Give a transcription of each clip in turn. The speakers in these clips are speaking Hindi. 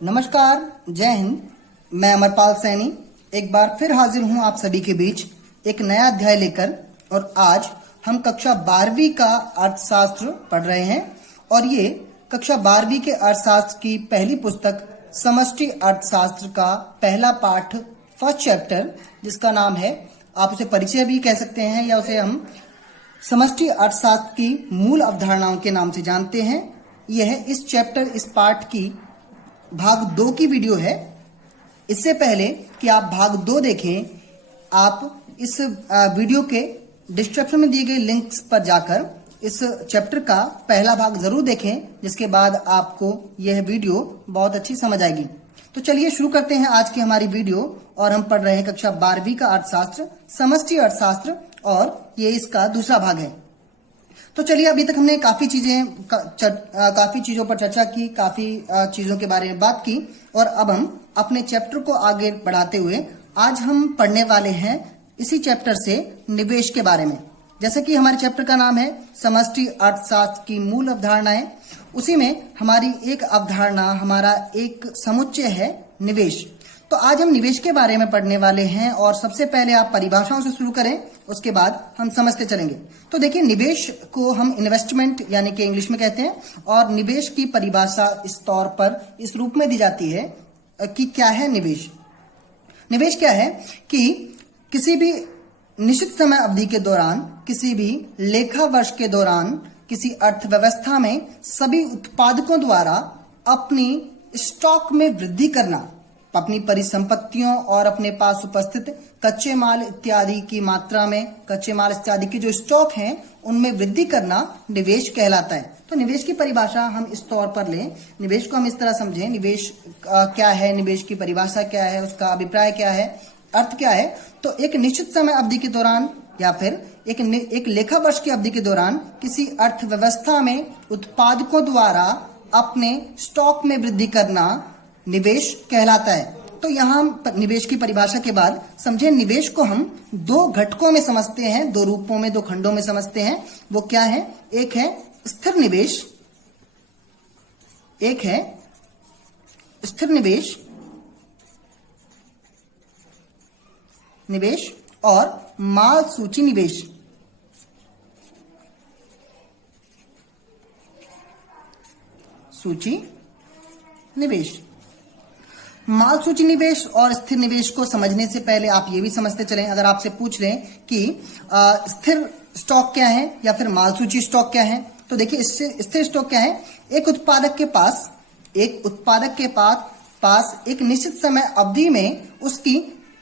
नमस्कार, जय हिंद। मैं अमरपाल सैनी एक बार फिर हाजिर हूं आप सभी के बीच एक नया अध्याय लेकर। और आज हम कक्षा 12वीं का अर्थशास्त्र पढ़ रहे हैं और ये कक्षा 12वीं के अर्थशास्त्र की पहली पुस्तक समष्टि अर्थशास्त्र का पहला पाठ, फर्स्ट चैप्टर, जिसका नाम है, आप उसे परिचय भी कह सकते हैं या उसे हम समष्टि अर्थशास्त्र की मूल अवधारणाओं के नाम से जानते हैं। यह इस चैप्टर, इस पाठ की भाग 2 की वीडियो है। इससे पहले कि आप भाग 2 देखें, आप इस वीडियो के डिस्क्रिप्शन में दिए गए लिंक्स पर जाकर इस चैप्टर का पहला भाग जरूर देखें, जिसके बाद आपको यह वीडियो बहुत अच्छी समझ आएगी। तो चलिए शुरू करते हैं आज की हमारी वीडियो। और हम पढ़ रहे हैं कक्षा 12वीं का अर्थशास्त्र, समष्टि अर्थशास्त्र, और ये इसका दूसरा भाग है। तो चलिए, अभी तक हमने काफी चीजों पर चर्चा की, काफी चीजों के बारे में बात की, और अब हम अपने चैप्टर को आगे बढ़ाते हुए आज हम पढ़ने वाले हैं इसी चैप्टर से निवेश के बारे में। जैसे कि हमारे चैप्टर का नाम है समष्टि अर्थशास्त्र की मूल अवधारणाएं, उसी में हमारी एक अवधारणा, हमारा एक समुच्चय है निवेश। तो आज हम निवेश के बारे में पढ़ने वाले हैं और सबसे पहले आप परिभाषाओं से शुरू करें, उसके बाद हम समझते चलेंगे। तो देखिए, निवेश को हम इन्वेस्टमेंट यानी कि इंग्लिश में कहते हैं, और निवेश की परिभाषा इस तौर पर इस रूप में दी जाती है कि क्या है निवेश। निवेश क्या है कि किसी भी निश्चित समय अवधि के दौरान, किसी भी लेखा वर्ष के दौरान, किसी अर्थव्यवस्था में सभी उत्पादकों द्वारा अपनी स्टॉक में वृद्धि करना, अपनी परिसंपत्तियों और अपने पास उपस्थित कच्चे माल इत्यादि की मात्रा में, कच्चे माल इत्यादि के जो स्टॉक हैं उनमें वृद्धि करना निवेश कहलाता है। तो निवेश की परिभाषा हम इस तौर पर लें, निवेश को हम इस तरह समझें, निवेश क्या है, निवेश की परिभाषा क्या है, उसका अभिप्राय क्या है, अर्थ क्या है। तो एक निश्चित समय अवधि के दौरान या फिर एक लेखा वर्ष की अवधि के दौरान किसी अर्थव्यवस्था में उत्पादकों द्वारा अपने स्टॉक में वृद्धि करना निवेश कहलाता है। तो यहाँ निवेश की परिभाषा के बाद समझे, निवेश को हम 2 घटकों में समझते हैं, 2 रूपों में, 2 खंडों में समझते हैं। वो क्या है? एक है स्थिर निवेश, एक है स्थिर निवेश और माल सूची निवेश। सूची निवेश, माल सूची निवेश और स्थिर निवेश को समझने से पहले आप ये भी समझते चलें, अगर आपसे पूछ लें कि स्थिर स्टॉक क्या है या फिर माल सूची स्टॉक क्या है, तो देखिए, इससे स्थिर स्टॉक क्या है? एक उत्पादक के पास एक निश्चित समय अवधि में उसकी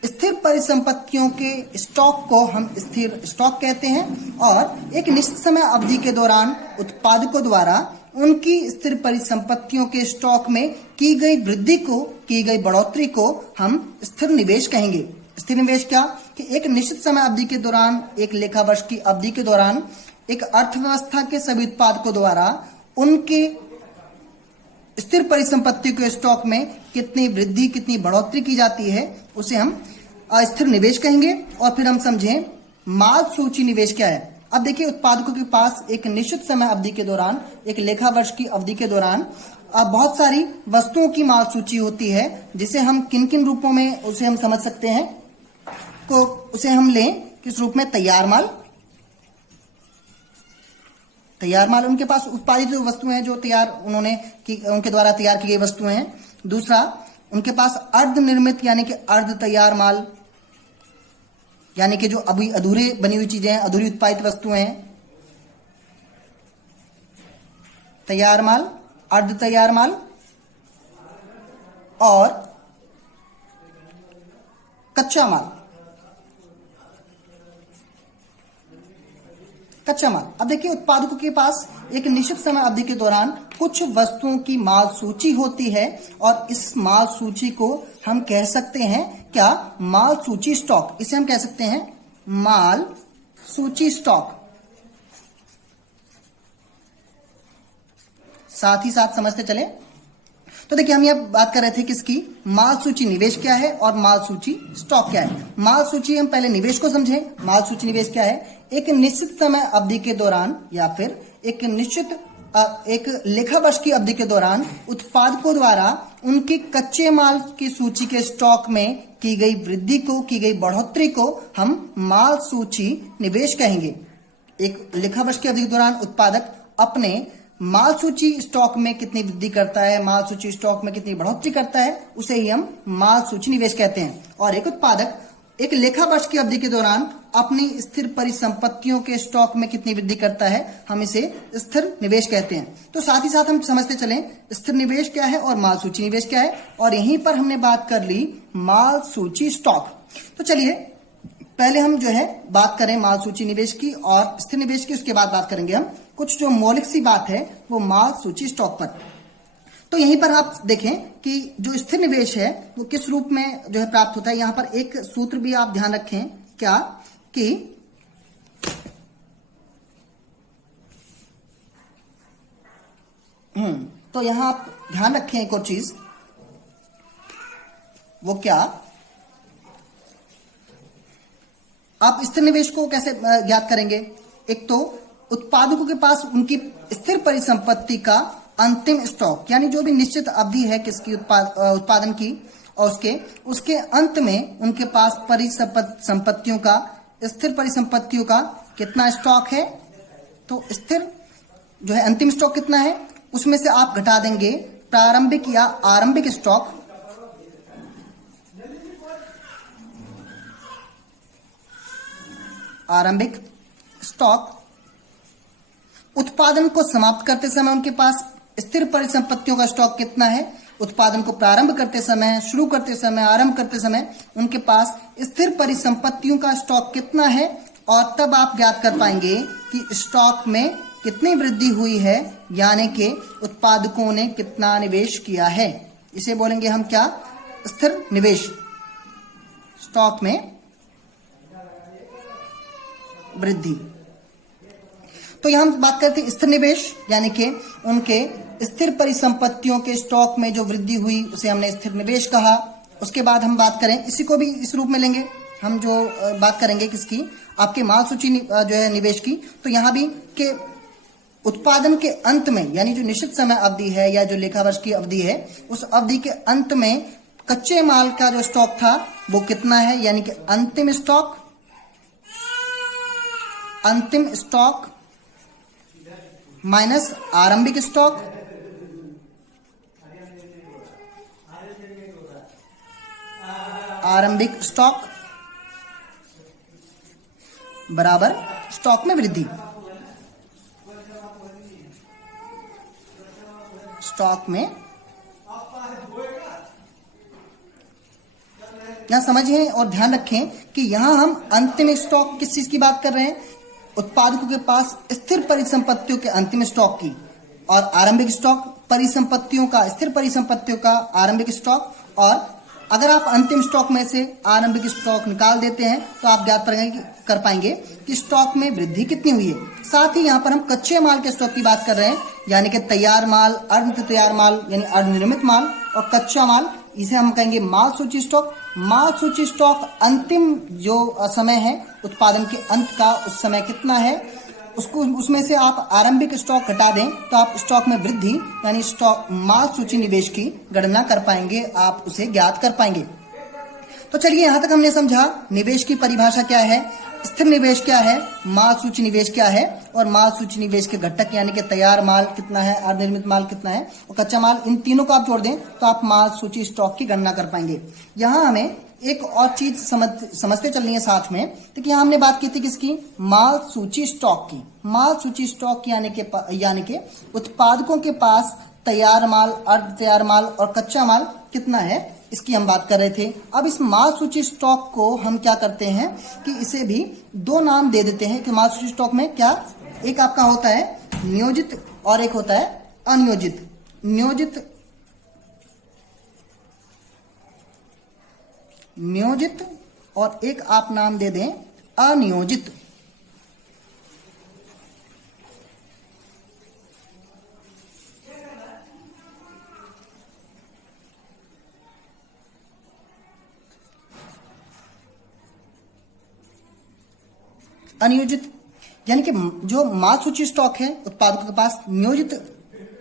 स्थिर परिसंपत्तियों के स्टॉक को हम स्थिर स्टॉक कहते हैं, और एक निश्चित समय अवधि के दौरान उत्पादकों द्वारा उनकी स्थिर परिसंपत्तियों के स्टॉक में की गई वृद्धि को, की गई बढ़ोतरी को हम स्थिर निवेश कहेंगे। स्थिर निवेश क्या? कि एक निश्चित समय अवधि के दौरान, एक लेखा वर्ष की अवधि के दौरान एक अर्थव्यवस्था के सभी उत्पादकों द्वारा उनके स्थिर परिसंपत्ति के स्टॉक में कितनी वृद्धि, कितनी बढ़ोतरी की जाती है, उसे हम स्थिर निवेश कहेंगे। और फिर हम समझें माल सूची निवेश क्या है। अब देखिए, उत्पादकों के पास एक निश्चित समय अवधि के दौरान, एक लेखा वर्ष की अवधि के दौरान बहुत सारी वस्तुओं की माल सूची होती है, जिसे हम किन किन रूपों में उसे हम समझ सकते हैं, को उसे हम लें किस रूप में? तैयार माल। तैयार माल उनके पास उत्पादित जो वस्तुएं हैं, जो उनके द्वारा तैयार की गई वस्तुएं हैं। दूसरा, उनके पास अर्ध निर्मित यानी कि अर्ध तैयार माल, यानी कि जो अभी अधूरे बनी हुई चीजें हैं, अधूरी उत्पादित वस्तुएं हैं। तैयार माल, अर्ध तैयार माल और कच्चा माल। अब देखिए, उत्पादकों के पास एक निश्चित समय अवधि के दौरान कुछ वस्तुओं की माल सूची होती है, और इस माल सूची को हम कह सकते हैं क्या? माल सूची स्टॉक। इसे हम कह सकते हैं माल सूची स्टॉक। साथ ही साथ समझते चले। तो देखिए, हम यह बात कर रहे थे किसकी? माल सूची निवेश क्या है और माल सूची स्टॉक क्या है। माल सूची, हम पहले निवेश को समझें। माल सूची निवेश क्या है? एक निश्चित समय अवधि के दौरान या फिर एक निश्चित एक लेखा वर्ष की अवधि के दौरान उत्पादकों द्वारा उनके कच्चे माल की सूची के स्टॉक में की गई वृद्धि को, की गई बढ़ोतरी को हम माल सूची निवेश कहेंगे। एक लेखा वर्ष की अवधि के दौरान उत्पादक अपने माल सूची स्टॉक में कितनी वृद्धि करता है, माल सूची स्टॉक में कितनी बढ़ोतरी करता है, उसे ही हम माल सूची निवेश कहते हैं। और एक उत्पादक एक लेखा वर्ष की अवधि के दौरान अपनी स्थिर परिसंपत्तियों के स्टॉक में कितनी वृद्धि करता है, हम इसे स्थिर निवेश कहते हैं। तो साथ ही साथ हम समझते चलें स्थिर निवेश क्या है और माल सूची निवेश क्या है, और यहीं पर हमने बात कर ली माल सूची स्टॉक। तो चलिए पहले हम जो है बात करें माल सूची निवेश की और स्थिर निवेश की, उसके बाद बात करेंगे हम कुछ जो मौलिक सी बात है वो माल सूची स्टॉक पर। तो यहीं पर आप देखें कि जो स्थिर निवेश है वो किस रूप में जो है प्राप्त होता है। यहां पर एक सूत्र भी आप ध्यान रखें, क्या कि तो यहां आप ध्यान रखें एक और चीज, वो क्या, आप स्थिर निवेश को कैसे ज्ञात करेंगे। एक तो उत्पादकों के पास उनकी स्थिर परिसंपत्ति का अंतिम स्टॉक, यानी जो भी निश्चित अवधि है किसकी उत्पादन की, और उसके अंत में उनके पास परिसंपत्तियों का, स्थिर परिसंपत्तियों का कितना स्टॉक है। तो स्थिर जो है अंतिम स्टॉक कितना है, उसमें से आप घटा देंगे प्रारंभिक या आरंभिक स्टॉक, आरंभिक स्टॉक। उत्पादन को समाप्त करते समय उनके पास स्थिर परिसंपत्तियों का स्टॉक कितना है। उत्पादन को प्रारंभ करते समय, शुरू करते समय, आरंभ करते समय उनके पास स्थिर परिसंपत्तियों का स्टॉक कितना है, और तब आप ज्ञात कर पाएंगे कि स्टॉक में कितनी वृद्धि हुई है, यानी कि उत्पादकों ने कितना निवेश किया है। इसे बोलेंगे हम क्या, स्थिर निवेश। स्टॉक में वृद्धि। तो यहां हम बात करते हैं स्थिर निवेश, यानी कि उनके स्थिर परिसंपत्तियों के स्टॉक में जो वृद्धि हुई उसे हमने स्थिर निवेश कहा। उसके बाद हम बात करें, इसी को भी इस रूप में लेंगे हम, जो बात करेंगे किसकी, आपके माल सूची जो है निवेश की। तो यहां भी के उत्पादन के अंत में, यानी जो निश्चित समय अवधि है या जो लेखा वर्ष की अवधि है, उस अवधि के अंत में कच्चे माल का जो स्टॉक था वो कितना है, यानी कि अंतिम स्टॉक, अंतिम स्टॉक माइनस आरंभिक स्टॉक, आरंभिक स्टॉक बराबर स्टॉक में वृद्धि। स्टॉक में यहां समझिए और ध्यान रखें कि यहां हम अंतिम स्टॉक किस चीज की बात कर रहे हैं, उत्पादकों के पास स्थिर परिसंपत्तियों के अंतिम स्टॉक की, और आरंभिक स्टॉक परिसंपत्तियों का, स्थिर परिसंपत्तियों का आरंभिक स्टॉक। और अगर आप अंतिम स्टॉक में से आरंभिक स्टॉक निकाल देते हैं तो आप ज्ञात कर पाएंगे कि स्टॉक में वृद्धि कितनी हुई है। साथ ही यहां पर हम कच्चे माल के स्टॉक की बात कर रहे हैं, यानी कि तैयार माल, अर्ध तैयार माल यानी अर्धनिर्मित माल, और कच्चा माल, इसे हम कहेंगे माल सूची स्टॉक। माल सूची स्टॉक अंतिम जो समय है उत्पादन के अंत का, उस समय कितना है, उसको उसमें से आप आरंभिक स्टॉक घटा दें तो आप स्टॉक में वृद्धि यानी स्टॉक माल सूची निवेश की गणना कर पाएंगे, आप उसे ज्ञात कर पाएंगे। तो चलिए यहां तक हमने समझा निवेश की परिभाषा क्या है, स्थिर निवेश क्या है, माल सूची निवेश क्या है, और माल सूची निवेश के घटक यानी कि तैयार माल कितना है, अर्धनिर्मित माल कितना है और कच्चा माल, इन तीनों को आप जोड़ दें तो आप माल सूची स्टॉक की गणना कर पाएंगे। यहां हमें एक और चीज समझते चलनी है साथ में। देखिए यहां हमने बात की थी किसकी, माल सूची स्टॉक की। माल सूची स्टॉक यानी कि उत्पादकों के पास तैयार माल, अर्ध तैयार माल और कच्चा माल कितना है, इसकी हम बात कर रहे थे। अब इस माल सूची स्टॉक को हम क्या करते हैं कि इसे भी दो नाम दे देते हैं कि माल सूची स्टॉक में क्या, एक आपका होता है नियोजित और एक होता है अनियोजित। नियोजित और एक आप नाम दे दें अनियोजित। अनियोजित यानी कि जो माल सूची स्टॉक है उत्पादकों के पास नियोजित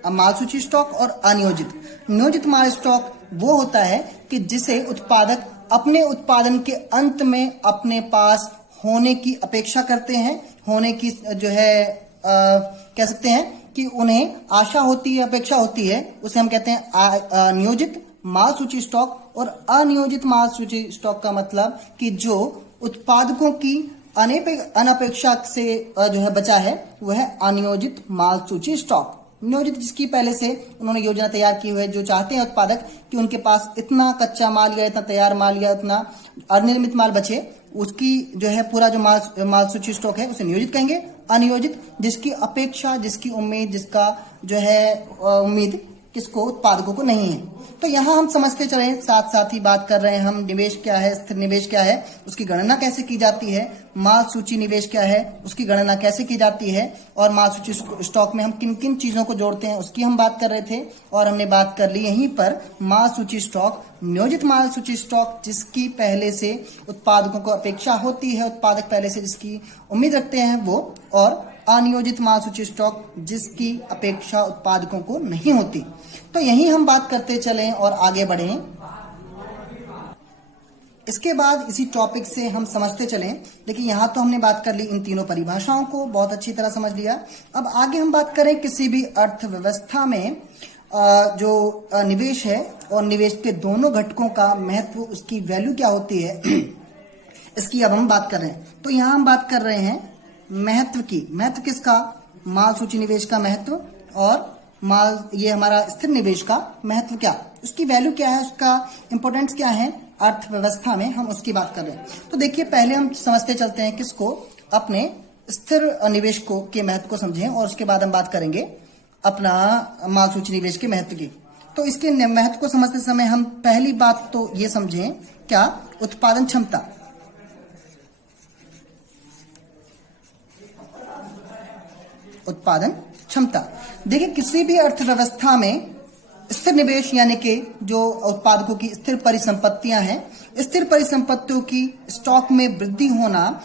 माल सूची स्टॉक और अनियोजित। नियोजित माल स्टॉक वो होता है कि जिसे उत्पादक अपने उत्पादन के अंत में अपने पास होने की अपेक्षा करते हैं, होने की जो है कह सकते हैं कि उन्हें आशा होती है, अपेक्षा होती है, उसे हम कहते हैं नियोजित माल सूची स्टॉक। और अनियोजित माल सूची स्टॉक का मतलब कि जो उत्पादकों की अनपेक्षा से जो है बचा है वह है अनियोजित माल सूची स्टॉक। नियोजित जिसकी पहले से उन्होंने योजना तैयार की हुई है, जो चाहते हैं उत्पादक कि उनके पास इतना कच्चा माल या इतना तैयार माल या इतना अनिर्मित माल बचे, उसकी जो है पूरा जो माल सूची स्टॉक है उसे नियोजित कहेंगे। अनियोजित जिसकी अपेक्षा, जिसकी उम्मीद, जिसका जो है उम्मीद किसको, उत्पादकों को नहीं है। तो यहाँ हम समझते चले, साथ साथ ही बात कर रहे हैं हम निवेश क्या है, स्थिर निवेश क्या है, उसकी गणना कैसे की जाती है, माल सूची निवेश क्या है, उसकी गणना कैसे की जाती है, और माल सूची स्टॉक में हम किन किन चीजों को जोड़ते हैं उसकी हम बात कर रहे थे। और हमने बात कर ली यहीं पर माल सूची स्टॉक, नियोजित माल सूची स्टॉक जिसकी पहले से उत्पादकों को अपेक्षा होती है, उत्पादक पहले से जिसकी उम्मीद रखते हैं वो, और अनियोजित माल सूची स्टॉक जिसकी अपेक्षा उत्पादकों को नहीं होती। तो यही हम बात करते चलें और आगे बढ़ें। इसके बाद इसी टॉपिक से हम समझते चलें। देखिए यहाँ तो हमने बात कर ली इन तीनों परिभाषाओं को, बहुत अच्छी तरह समझ लिया। अब आगे हम बात करें किसी भी अर्थव्यवस्था में जो निवेश है और निवेश के दोनों घटकों का महत्व, उसकी वैल्यू क्या होती है, इसकी अब हम बात कर रहे हैं। तो यहाँ हम बात कर रहे हैं महत्व की। महत्व किसका? माल सूची निवेश का महत्व, और माल ये हमारा स्थिर निवेश का महत्व क्या, उसकी वैल्यू क्या है, उसका इंपोर्टेंस क्या है अर्थव्यवस्था में, हम उसकी बात कर रहे हैं। तो देखिए पहले हम समझते चलते हैं किसको, अपने स्थिर निवेश को के महत्व को समझें, और उसके बाद हम बात करेंगे अपना माल सूची निवेश के महत्व की। तो इसके महत्व को समझते समय हम पहली बात तो ये समझें, क्या उत्पादन क्षमता। उत्पादन क्षमता, देखिए किसी भी अर्थव्यवस्था में स्थिर निवेश यानी कि जो उत्पादकों की स्थिर परिसंपत्तियां हैं, स्थिर परिसंपत्तियों की स्टॉक में वृद्धि होना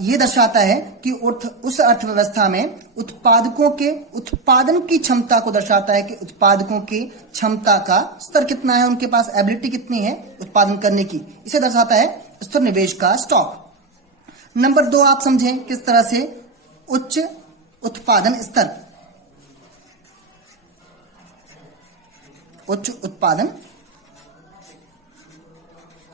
यह दर्शाता है कि उस अर्थव्यवस्था में उत्पादकों के उत्पादन की क्षमता को दर्शाता है कि उत्पादकों की क्षमता का स्तर कितना है, उनके पास एबिलिटी कितनी है उत्पादन करने की, इसे दर्शाता है स्थिर निवेश का स्टॉक। नंबर 2 आप समझें किस तरह से, उच्च उत्पादन स्तर। उच्च उत्पादन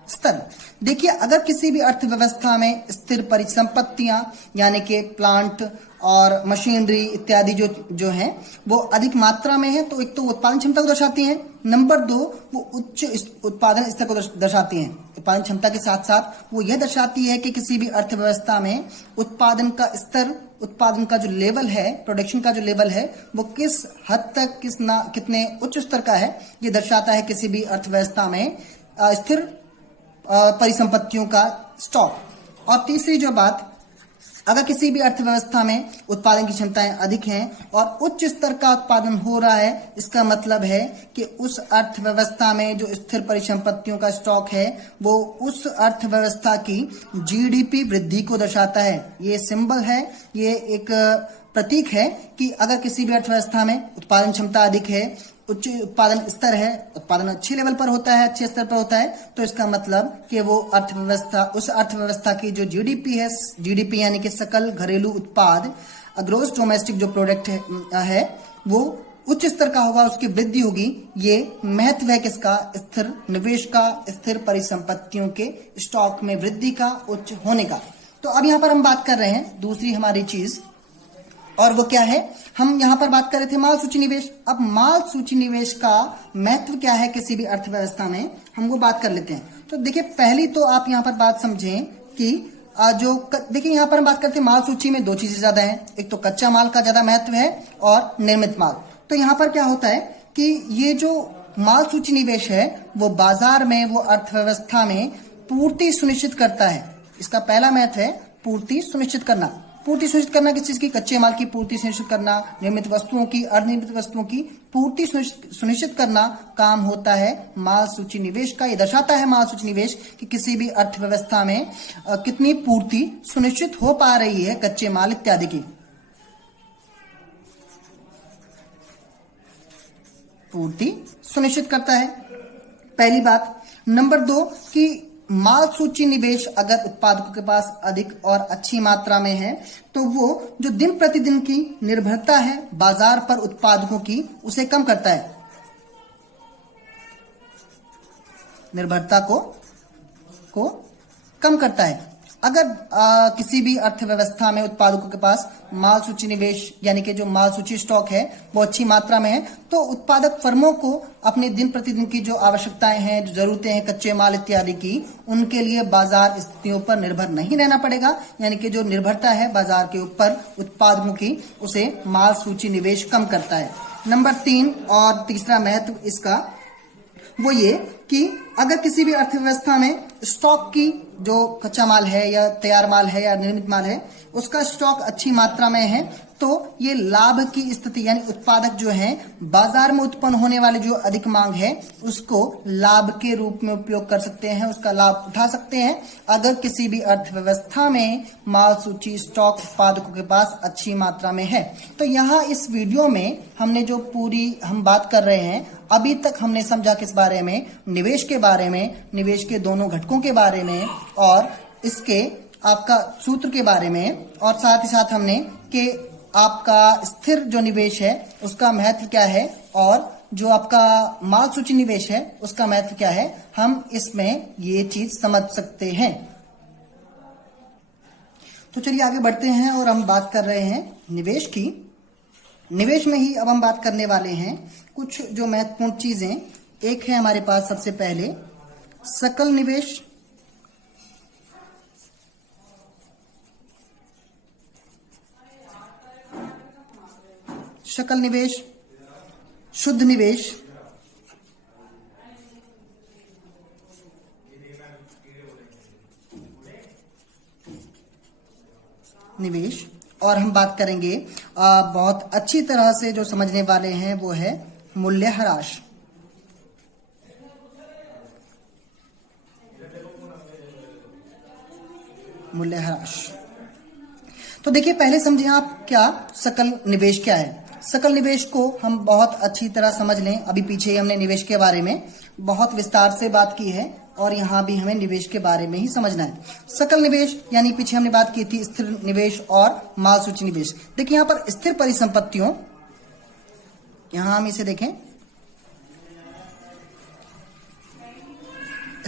स्तर, देखिए अगर किसी भी अर्थव्यवस्था में स्थिर परिसंपत्तियां यानी कि प्लांट और मशीनरी इत्यादि जो हैं वो अधिक मात्रा में है, तो एक तो उत्पादन क्षमता को दर्शाती हैं, नंबर 2 वो उच्च उत्पादन स्तर को दर्शाती हैं। उत्पादन क्षमता के साथ साथ वो यह दर्शाती है कि किसी भी अर्थव्यवस्था में उत्पादन का स्तर, उत्पादन का जो लेवल है, प्रोडक्शन का जो लेवल है, वो किस हद तक कितने उच्च स्तर का है, ये दर्शाता है किसी भी अर्थव्यवस्था में स्थिर परिसंपत्तियों का स्टॉक। और तीसरी जो बात, अगर किसी भी अर्थव्यवस्था में उत्पादन की क्षमताएं अधिक हैं और उच्च स्तर का उत्पादन हो रहा है, इसका मतलब है कि उस अर्थव्यवस्था में जो स्थिर परिसंपत्तियों का स्टॉक है वो उस अर्थव्यवस्था की जीडीपी वृद्धि को दर्शाता है। ये सिंबल है, ये एक प्रतीक है कि अगर किसी भी अर्थव्यवस्था में उत्पादन क्षमता अधिक है, उच्च उत्पादन स्तर है, उत्पादन अच्छे लेवल पर होता है, अच्छे स्तर पर होता है, तो इसका मतलब कि वो अर्थव्यवस्था, उस अर्थव्यवस्था की जो जीडीपी है, जीडीपी यानी कि सकल घरेलू उत्पाद, ग्रॉस डोमेस्टिक जो प्रोडक्ट है वो उच्च स्तर का होगा, उसकी वृद्धि होगी। ये महत्व है किसका? स्थिर निवेश का, स्थिर परिसंपत्तियों के स्टॉक में वृद्धि का, उच्च होने का। तो अब यहाँ पर हम बात कर रहे हैं दूसरी हमारी चीज, और वो क्या है, हम यहां पर बात कर रहे थे माल सूची निवेश। अब माल सूची निवेश का महत्व क्या है किसी भी अर्थव्यवस्था में, हम वो बात कर लेते हैं। तो देखिए पहली तो आप यहां पर बात समझें कि देखिए यहां पर हम बात करते हैं माल सूची में 2 चीजें ज्यादा हैं, एक तो कच्चा माल का ज्यादा महत्व है और निर्मित माल। तो यहां पर क्या होता है कि ये जो माल सूची निवेश है वो बाजार में, वो अर्थव्यवस्था में पूर्ति सुनिश्चित करता है। इसका पहला महत्व है पूर्ति सुनिश्चित करना। पूर्ति सुनिश्चित करना किस चीज की? कच्चे माल की पूर्ति सुनिश्चित करना, निर्मित वस्तुओं की, अर्धनिर्मित वस्तुओं की पूर्ति सुनिश्चित करना काम होता है माल सूची निवेश का। ये दर्शाता है माल सूची निवेश कि किसी भी अर्थव्यवस्था में कितनी पूर्ति सुनिश्चित हो पा रही है कच्चे माल इत्यादि की। पूर्ति सुनिश्चित करता है, पहली बात। नंबर 2 कि माल सूची निवेश अगर उत्पादकों के पास अधिक और अच्छी मात्रा में है तो वो जो दिन प्रतिदिन की निर्भरता है बाजार पर उत्पादकों की, उसे कम करता है। निर्भरता को कम करता है। अगर किसी भी अर्थव्यवस्था में उत्पादकों के पास माल सूची निवेश यानी कि जो माल सूची स्टॉक है वो अच्छी मात्रा में है, तो उत्पादक फर्मों को अपने दिन प्रतिदिन की जो आवश्यकताएं हैं, जो जरूरतें हैं कच्चे माल इत्यादि की, उनके लिए बाजार स्थितियों पर निर्भर नहीं रहना पड़ेगा। यानी कि जो निर्भरता है बाजार के ऊपर उत्पादकों की, उसे माल सूची निवेश कम करता है। नंबर 3 और तीसरा महत्व इसका वो ये कि अगर किसी भी अर्थव्यवस्था में स्टॉक की जो कच्चा माल है या तैयार माल है या निर्मित माल है, उसका स्टॉक अच्छी मात्रा में है, तो ये लाभ की स्थिति यानी उत्पादक जो है बाजार में उत्पन्न होने वाले जो अधिक मांग है उसको लाभ के रूप में उपयोग कर सकते हैं, उसका लाभ उठा सकते हैं। अगर किसी भी अर्थव्यवस्था में माल सूची स्टॉक उत्पादकों के पास अच्छी मात्रा में है। तो यहाँ इस वीडियो में हमने जो पूरी हम बात कर रहे हैं, अभी तक हमने समझा किस बारे में? निवेश के बारे में, निवेश के दोनों घटकों के बारे में और इसके आपका सूत्र के बारे में, और साथ ही साथ हमने कि आपका स्थिर जो निवेश है उसका महत्व क्या है और जो आपका माल सूची निवेश है उसका महत्व क्या है। हम इसमें ये चीज समझ सकते हैं। तो चलिए आगे बढ़ते हैं और हम बात कर रहे हैं निवेश की। निवेश में ही अब हम बात करने वाले हैं कुछ जो महत्वपूर्ण चीजें। एक है हमारे पास सबसे पहले सकल निवेश, सकल निवेश, शुद्ध निवेश, निवेश, और हम बात करेंगे बहुत अच्छी तरह से जो समझने वाले हैं वो है मूल्यह्रास। मूल्यह्रास। तो देखिए पहले समझें आप क्या सकल निवेश क्या है। सकल निवेश को हम बहुत अच्छी तरह समझ लें। अभी पीछे ही हमने निवेश के बारे में बहुत विस्तार से बात की है और यहाँ भी हमें निवेश के बारे में ही समझना है। सकल निवेश यानी पीछे हमने बात की थी स्थिर निवेश और माल सूची निवेश। देखिए यहाँ पर स्थिर परिसंपत्तियों, यहाँ हम इसे देखें,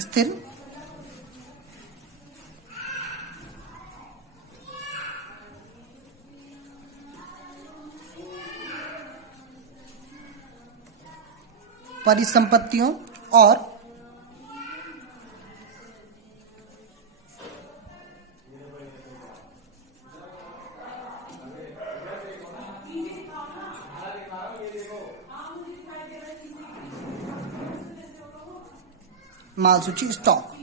स्थिर परिसंपत्तियों और माल सूची स्टॉक।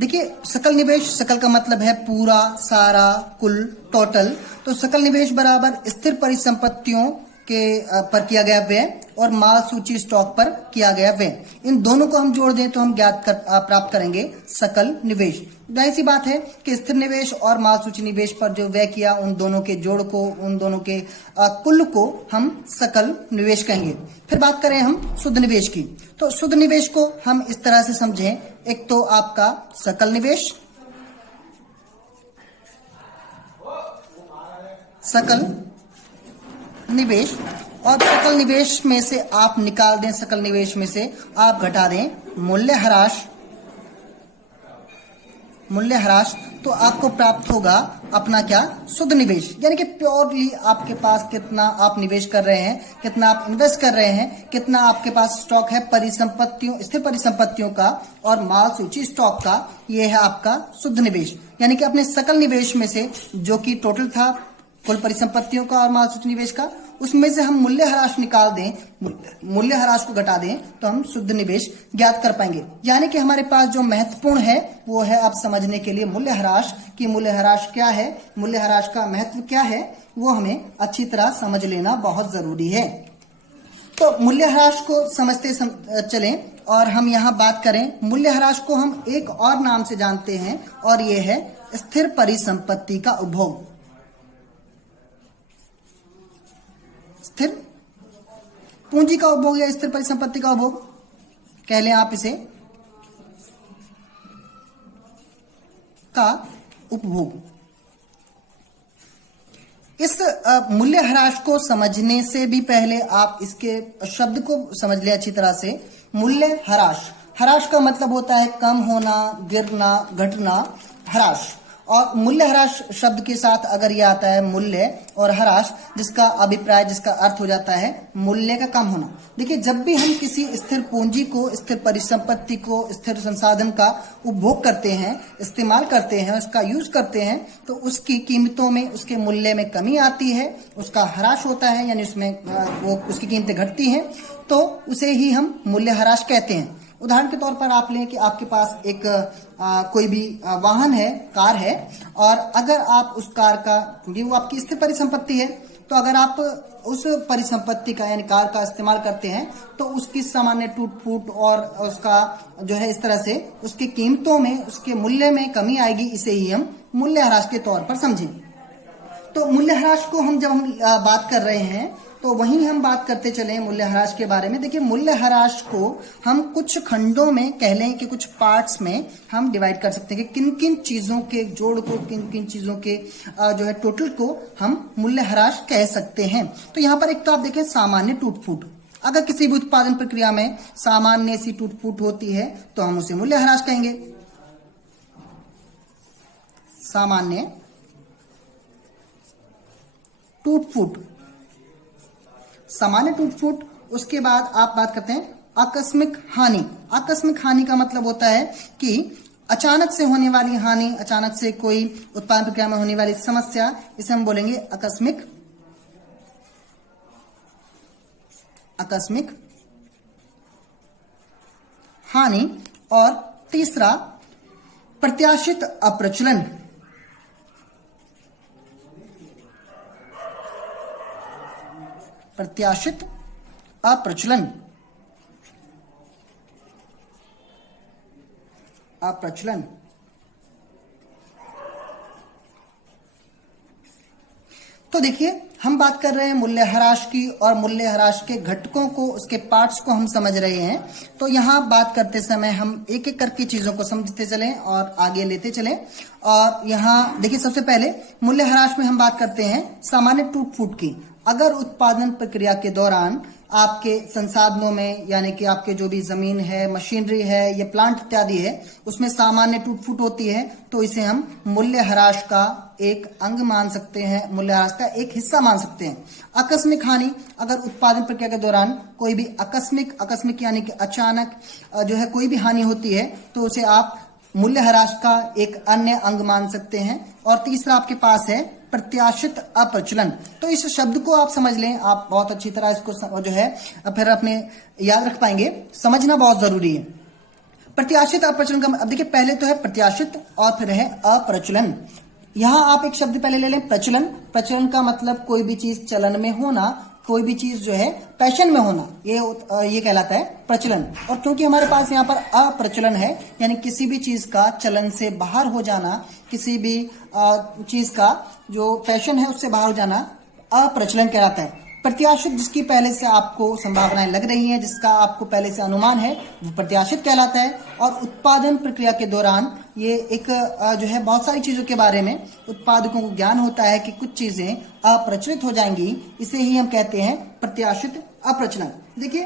देखिए सकल निवेश, सकल का मतलब है पूरा, सारा, कुल, टोटल। तो सकल निवेश बराबर स्थिर परिसंपत्तियों के पर किया गया व्यय और माल सूची स्टॉक पर किया गया व्यय, इन दोनों को हम जोड़ दें तो हम प्राप्त करेंगे सकल निवेश। जाहिर सी बात है कि स्थिर निवेश और माल सूची निवेश पर जो व्यय किया उन दोनों के जोड़ को, उन दोनों के कुल को हम सकल निवेश कहेंगे। फिर बात करें हम शुद्ध निवेश की, तो शुद्ध निवेश को हम इस तरह से समझें, एक तो आपका सकल निवेश, सकल निवेश, और सकल निवेश में से आप निकाल दें, सकल निवेश में से आप घटा दें मूल्यह्रास। मूल्यह्रास तो आपको प्राप्त होगा अपना क्या? शुद्ध निवेश। यानी कि प्योरली आपके पास कितना आप निवेश कर रहे हैं, कितना आप इन्वेस्ट कर रहे हैं, कितना आपके पास स्टॉक है परिसंपत्तियों, स्थिर परिसंपत्तियों का और माल सूची स्टॉक का, यह है आपका शुद्ध निवेश। यानी कि अपने सकल निवेश में से जो कि टोटल था कुल परिसंपत्तियों का और मालसूची निवेश का, उसमें से हम मूल्य ह्रास निकाल दें, मूल्य ह्रास को घटा दें तो हम शुद्ध निवेश ज्ञात कर पाएंगे। यानी कि हमारे पास जो महत्वपूर्ण है वो है आप समझने के लिए मूल्य ह्रास की मूल्य ह्रास क्या है, मूल्य ह्रास का महत्व क्या है, वो हमें अच्छी तरह समझ लेना बहुत जरूरी है। तो मूल्यह्रास को समझते चलें और हम यहाँ बात करें, मूल्यह्रास को हम एक और नाम से जानते हैं और ये है स्थिर परिसंपत्ति का उपभोग। स्थिर पूंजी का उपभोग या स्थिर परिसंपत्ति का उपभोग कह लें आप इसे, का उपभोग। इस मूल्यह्रास को समझने से भी पहले आप इसके शब्द को समझ लें अच्छी तरह से। मूल्यह्रास, ह्रास का मतलब होता है कम होना, गिरना, घटना, ह्रास। और मूल्यह्रास शब्द के साथ अगर ये आता है मूल्य और ह्रास, जिसका अभिप्राय, जिसका अर्थ हो जाता है मूल्य का कम होना। देखिए, जब भी हम किसी स्थिर पूंजी को, स्थिर परिसंपत्ति को, स्थिर संसाधन का उपभोग करते हैं, इस्तेमाल करते हैं, उसका यूज करते हैं, तो उसकी कीमतों में, उसके मूल्य में कमी आती है, उसका ह्रास होता है, यानी उसमें वो उसकी कीमतें घटती हैं, तो उसे ही हम मूल्यह्रास कहते हैं। उदाहरण के तौर पर आप लें कि आपके पास एक कोई भी वाहन है, कार है, और अगर आप उस कार का, क्योंकि वो आपकी स्थिर परिसंपत्ति है, तो अगर आप उस परिसंपत्ति का यानी कार का इस्तेमाल करते हैं तो उसकी सामान्य टूट फूट और उसका जो है इस तरह से उसकी कीमतों में, उसके मूल्य में कमी आएगी। इसे ही हम मूल्यह्रास के तौर पर समझें। तो मूल्यह्रास को हम जब हम बात कर रहे हैं तो वहीं हम बात करते चले मूल्यह्रास के बारे में। देखिए, मूल्यह्रास को हम कुछ खंडों में, कह लें कि कुछ पार्ट्स में हम डिवाइड कर सकते हैं कि किन किन चीजों के जोड़ को, किन किन चीजों के जो है टोटल को हम मूल्यह्रास कह सकते हैं। तो यहाँ पर एक तो आप देखें सामान्य टूट फूट। अगर किसी भी उत्पादन प्रक्रिया में सामान्य सी टूट फूट होती है तो हम उसे मूल्यह्रास कहेंगे। सामान्य टूट फूट, सामान्य टूट फूट। उसके बाद आप बात करते हैं आकस्मिक हानि। आकस्मिक हानि का मतलब होता है कि अचानक से होने वाली हानि, अचानक से कोई उत्पादन प्रक्रिया में होने वाली समस्या, इसे हम बोलेंगे आकस्मिक हानि। और तीसरा प्रत्याशित अप्रचलन। प्रत्याशित अप्रचलन, अप्रचलन। तो देखिए, हम बात कर रहे हैं मूल्यह्रास की और मूल्यह्रास के घटकों को, उसके पार्ट्स को हम समझ रहे हैं। तो यहाँ बात करते समय हम एक एक करके चीजों को समझते चलें और आगे लेते चलें। और यहाँ देखिए, सबसे पहले मूल्यह्रास में हम बात करते हैं सामान्य टूट फूट की। अगर उत्पादन प्रक्रिया के दौरान आपके संसाधनों में, यानी कि आपके जो भी जमीन है, मशीनरी है या प्लांट इत्यादि है, उसमें सामान्य टूट फूट होती है, तो इसे हम मूल्यह्रास का एक अंग मान सकते हैं, मूल्यह्रास का एक हिस्सा मान सकते हैं। आकस्मिक हानि, अगर उत्पादन प्रक्रिया के दौरान कोई भी आकस्मिक यानी कि अचानक जो है कोई भी हानि होती है, तो उसे आप मूल्यह्रास का एक अन्य अंग मान सकते हैं। और तीसरा आपके पास है प्रत्याशित अप्रचलन। तो इस शब्द को आप समझ लें, आप बहुत अच्छी तरह इसको जो है फिर अपने याद रख पाएंगे। समझना बहुत जरूरी है। प्रत्याशित अप्रचलन का, अब देखिए, पहले तो है प्रत्याशित और फिर है अप्रचलन। यहां आप एक शब्द पहले ले लें, प्रचलन। प्रचलन का मतलब कोई भी चीज चलन में होना, कोई भी चीज जो है फैशन में होना, ये कहलाता है प्रचलन। और क्योंकि हमारे पास यहाँ पर अप्रचलन है, यानी किसी भी चीज का चलन से बाहर हो जाना, किसी भी चीज का जो फैशन है उससे बाहर हो जाना, अप्रचलन कहलाता है। प्रत्याशित, जिसकी पहले से आपको संभावनाएं लग रही हैं, जिसका आपको पहले से अनुमान है, वो प्रत्याशित कहलाता है। और उत्पादन प्रक्रिया के दौरान ये एक जो है बहुत सारी चीजों के बारे में उत्पादकों को ज्ञान होता है कि कुछ चीजें अप्रचलित हो जाएंगी, इसे ही हम कहते हैं प्रत्याशित अप्रचलन। देखिए,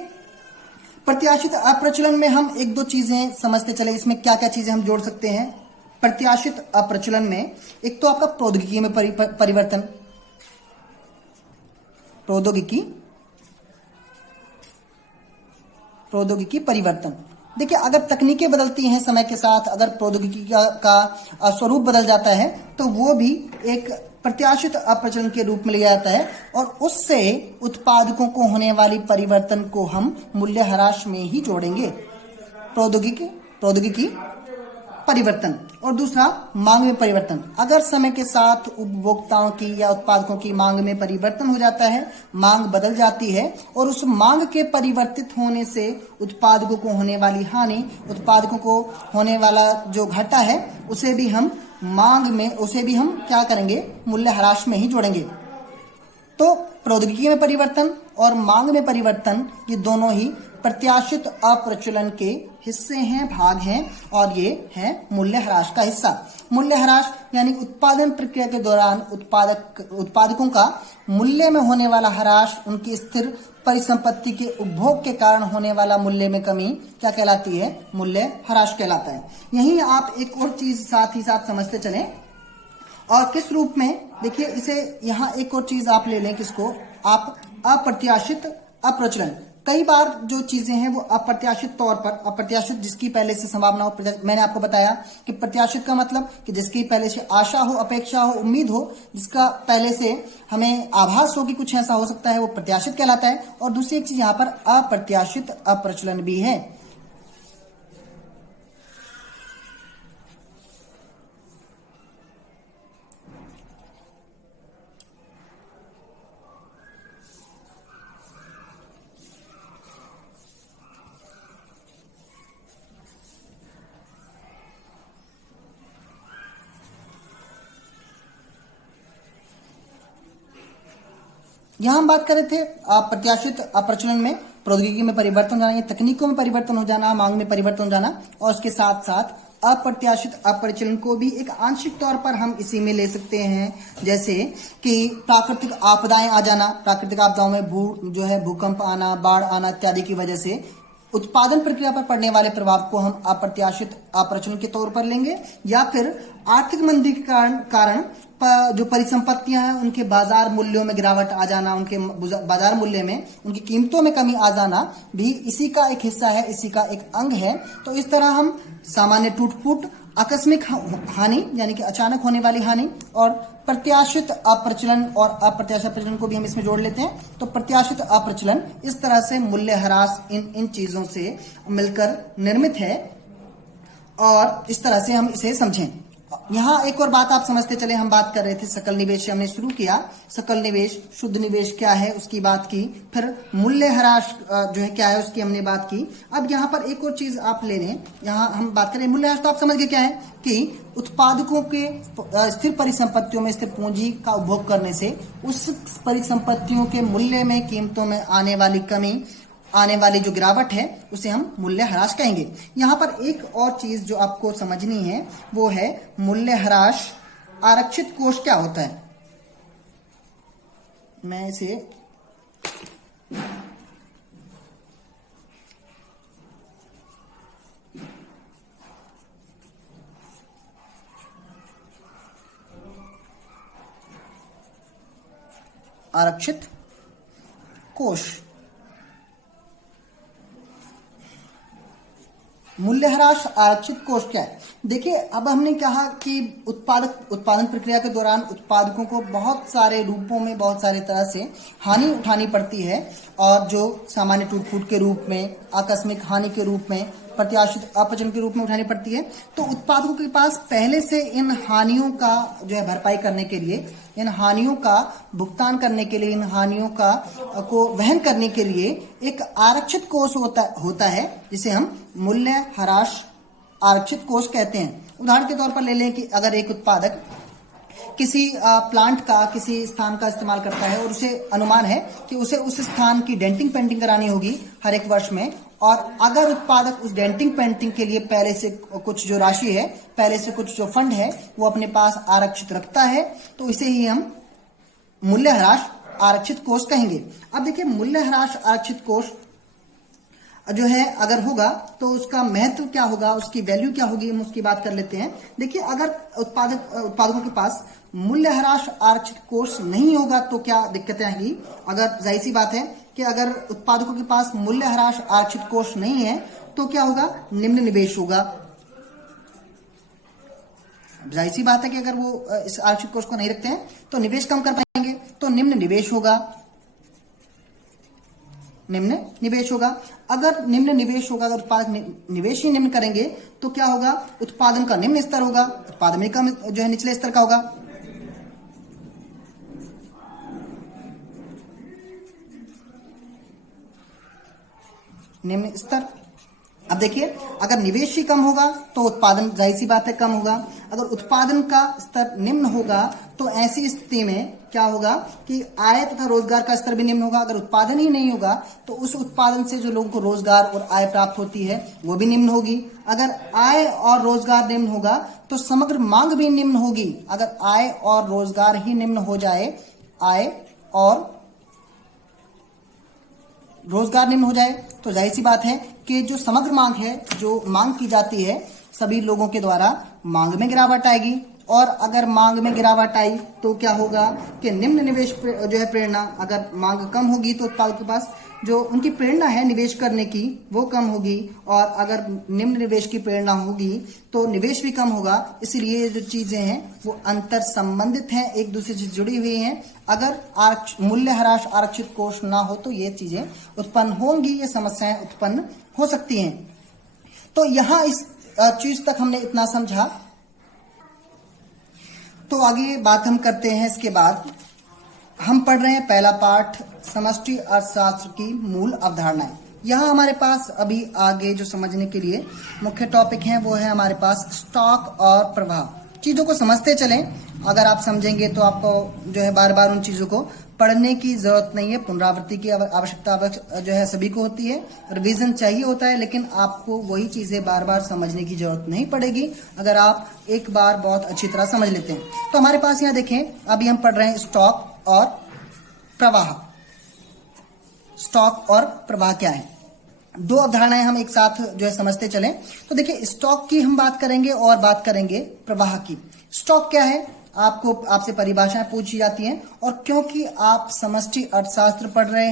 प्रत्याशित अप्रचलन में हम एक दो चीजें समझते चले, इसमें क्या क्या चीजें हम जोड़ सकते हैं। प्रत्याशित अप्रचलन में एक तो आपका प्रौद्योगिकी में परिवर्तन, प्रौद्योगिकी परिवर्तन। देखिए, अगर तकनीकें बदलती हैं समय के साथ, अगर प्रौद्योगिकी का स्वरूप बदल जाता है, तो वो भी एक प्रत्याशित अप्रचलन के रूप में लिया जाता है और उससे उत्पादकों को होने वाली परिवर्तन को हम मूल्यह्रास में ही जोड़ेंगे। प्रौद्योगिकी परिवर्तन और दूसरा मांग में परिवर्तन। अगर समय के साथ उपभोक्ताओं की या उत्पादकों की मांग में परिवर्तन हो जाता है, मांग बदल जाती है और उस मांग के परिवर्तित होने से उत्पादकों को होने वाली हानि, उत्पादकों को होने वाला जो घाटा है, उसे भी हम क्या करेंगे, मूल्यह्रास में ही जोड़ेंगे। तो प्रौद्योगिकी में परिवर्तन और मांग में परिवर्तन, ये दोनों ही प्रत्याशित अप्रचलन के हिस्से हैं, भाग हैं और ये है मूल्यह्रास का हिस्सा। मूल्यह्रास यानी उत्पादन प्रक्रिया के दौरान उत्पादकों का मूल्य में होने वाला ह्रास, उनकी स्थिर परिसंपत्ति के उपभोग के कारण होने वाला मूल्य में कमी क्या कहलाती है, मूल्यह्रास कहलाता है। यही आप एक और चीज साथ ही साथ समझते चलें, और किस रूप में, देखिए इसे यहाँ एक और चीज आप ले लें, किसको, आप अप्रत्याशित अप्रचलन। कई बार जो चीजें हैं वो अप्रत्याशित तौर पर, अप्रत्याशित जिसकी पहले से संभावना हो, मैंने आपको बताया कि प्रत्याशित का मतलब कि जिसकी पहले से आशा हो, अपेक्षा हो, उम्मीद हो, जिसका पहले से हमें आभास हो कि कुछ ऐसा हो सकता है, वो प्रत्याशित कहलाता है। और दूसरी एक चीज यहाँ पर अप्रत्याशित अप्रचलन भी है। यहां हम बात कर रहे थे प्रत्याशित अप्रचलन में प्रौद्योगिकी में परिवर्तन हो जाना, तकनीकों में परिवर्तन हो जाना, मांग में परिवर्तन हो जाना, और उसके साथ साथ अप्रत्याशित अप्रचलन को भी एक आंशिक तौर पर हम इसी में ले सकते हैं। जैसे कि प्राकृतिक आपदाएं आ जाना, प्राकृतिक आपदाओं में भूकंप आना, बाढ़ आना इत्यादि की वजह से उत्पादन प्रक्रिया पर पड़ने वाले प्रभाव को हम अप्रत्याशित अप्रचलन के तौर पर लेंगे। या फिर आर्थिक मंदी के कारण जो परिसंपत्तियां हैं उनके बाजार मूल्यों में गिरावट आ जाना, उनके बाजार मूल्य में उनकी कीमतों में कमी आ जाना भी इसी का एक हिस्सा है, इसी का एक अंग है। तो इस तरह हम सामान्य टूट-फूट, आकस्मिक हानि यानी कि अचानक होने वाली हानि, और प्रत्याशित अप्रचलन और अप्रत्याशित अप्रचलन को भी हम इसमें जोड़ लेते हैं। तो प्रत्याशित अप्रचलन इस तरह से मूल्यह्रास इन चीजों से मिलकर निर्मित है और इस तरह से हम इसे समझें। यहाँ एक और बात आप समझते चले, हम बात कर रहे थे सकल निवेश से, हमने शुरू किया सकल निवेश, शुद्ध निवेश क्या है उसकी बात की, फिर मूल्यह्रास जो है क्या है उसकी हमने बात की। अब यहाँ पर एक और चीज आप ले लें, यहाँ हम बात करें मूल्यह्रास, तो आप समझ गए क्या है कि उत्पादकों के स्थिर परिसंपत्तियों में स्थिर पूंजी का उपभोग करने से उस परिसंपत्तियों के मूल्य में, कीमतों में आने वाली कमी, आने वाली जो गिरावट है, उसे हम मूल्यह्रास कहेंगे। यहां पर एक और चीज जो आपको समझनी है वो है मूल्यह्रास आरक्षित कोष क्या होता है। मैं इसे आरक्षित कोष, मूल्यह्रास आरक्षित कोष क्या है। देखिए, अब हमने कहा कि उत्पादन प्रक्रिया के दौरान उत्पादकों को बहुत सारे रूपों में, बहुत सारे तरह से हानि उठानी पड़ती है, और जो सामान्य टूट फूट के रूप में, आकस्मिक हानि के रूप में, प्रत्याशित अपचन के रूप में उठानी पड़ती है। तो उत्पादकों के पास पहले से इन हानियों का जो है भरपाई करने के लिए, इन हानियों का भुगतान करने के लिए, इन हानियों का को वहन करने के लिए एक आरक्षित कोष होता है, जिसे हम मूल्यह्रास आरक्षित कोष कहते हैं। उदाहरण के तौर पर ले लें कि अगर एक उत्पादक किसी प्लांट का, किसी स्थान का इस्तेमाल करता है और उसे अनुमान है कि उसे उस स्थान की डेंटिंग पेंटिंग करानी होगी हर एक वर्ष में, और अगर उत्पादक उस डेंटिंग पेंटिंग के लिए पहले से कुछ जो राशि है, पहले से कुछ जो फंड है वो अपने पास आरक्षित रखता है, तो इसे ही हम मूल्यह्रास आरक्षित कोष कहेंगे। अब देखिए, मूल्यह्रास आरक्षित कोष जो है अगर होगा तो उसका महत्व क्या होगा, उसकी वैल्यू क्या होगी, हम उसकी बात कर लेते हैं। देखिए, अगर उत्पादकों के पास मूल्यह्रास आरक्षित कोष नहीं होगा तो क्या दिक्कतें आएंगी। अगर जाहिर सी बात है कि अगर उत्पादकों के पास मूल्यह्रास आरक्षित कोष नहीं है तो क्या होगा, निम्न निवेश होगा। जाहिर सी बात है कि अगर वो इस आरक्षित कोष को नहीं रखते हैं तो निवेश कम कर पाएंगे, तो निम्न निवेश होगा, निम्न निवेश होगा। अगर निम्न निवेश होगा, अगर उत्पादन निवेश ही निम्न करेंगे तो क्या होगा, उत्पादन का निम्न स्तर होगा, उत्पादन का जो है निचले स्तर का होगा। निम्न स्तर। अब देखिए, अगर निवेश ही कम होगा तो उत्पादन जाहिर सी बात है कम होगा। अगर उत्पादन का स्तर निम्न होगा तो ऐसी स्थिति में क्या होगा कि आय तथा रोजगार का स्तर भी निम्न होगा। अगर उत्पादन ही नहीं होगा तो उस उत्पादन से जो लोगों को रोजगार और आय प्राप्त होती है वो भी निम्न होगी। अगर आय और रोजगार निम्न होगा तो समग्र मांग भी निम्न होगी। अगर आय और रोजगार ही निम्न हो जाए, आय और रोजगार निम्न हो जाए तो जाहिर सी बात है कि जो समग्र मांग है, जो मांग की जाती है सभी लोगों के द्वारा, मांग में गिरावट आएगी। और अगर मांग में गिरावट आई तो क्या होगा कि निम्न निवेश जो है प्रेरणा, अगर मांग कम होगी तो उत्पादक के पास जो उनकी प्रेरणा है निवेश करने की वो कम होगी, और अगर निम्न निवेश की प्रेरणा होगी तो निवेश भी कम होगा। इसलिए ये जो चीजें हैं वो अंतर संबंधित हैं, एक दूसरे से जुड़ी हुई हैं। अगर मूल्य ह्रास आरक्षित कोष ना हो तो ये चीजें उत्पन्न होंगी, ये समस्याएं उत्पन्न हो सकती हैं। तो यहां इस चीज तक हमने इतना समझा, तो आगे बात हम करते हैं। इसके बाद हम पढ़ रहे हैं पहला पाठ, समष्टि अर्थशास्त्र की मूल अवधारणाएं। यहाँ हमारे पास अभी आगे जो समझने के लिए मुख्य टॉपिक हैं वो है हमारे पास स्टॉक और प्रवाह। चीजों को समझते चलें, अगर आप समझेंगे तो आपको जो है बार बार उन चीजों को पढ़ने की जरूरत नहीं है। पुनरावृत्ति की आवश्यकता जो है सभी को होती है, रिवीजन चाहिए होता है, लेकिन आपको वही चीजें बार बार समझने की जरूरत नहीं पड़ेगी अगर आप एक बार बहुत अच्छी तरह समझ लेते हैं। तो हमारे पास यहाँ देखें, अभी हम पढ़ रहे हैं स्टॉक और प्रवाह। स्टॉक और प्रवाह क्या है, दो अवधारणाएं हम एक साथ जो है समझते चलें। तो देखिए, स्टॉक की हम बात करेंगे और बात करेंगे प्रवाह की। स्टॉक क्या है, आपसे परिभाषाएं पूछी जाती हैं, और क्योंकि आप समष्टि अर्थशास्त्र पढ़ रहे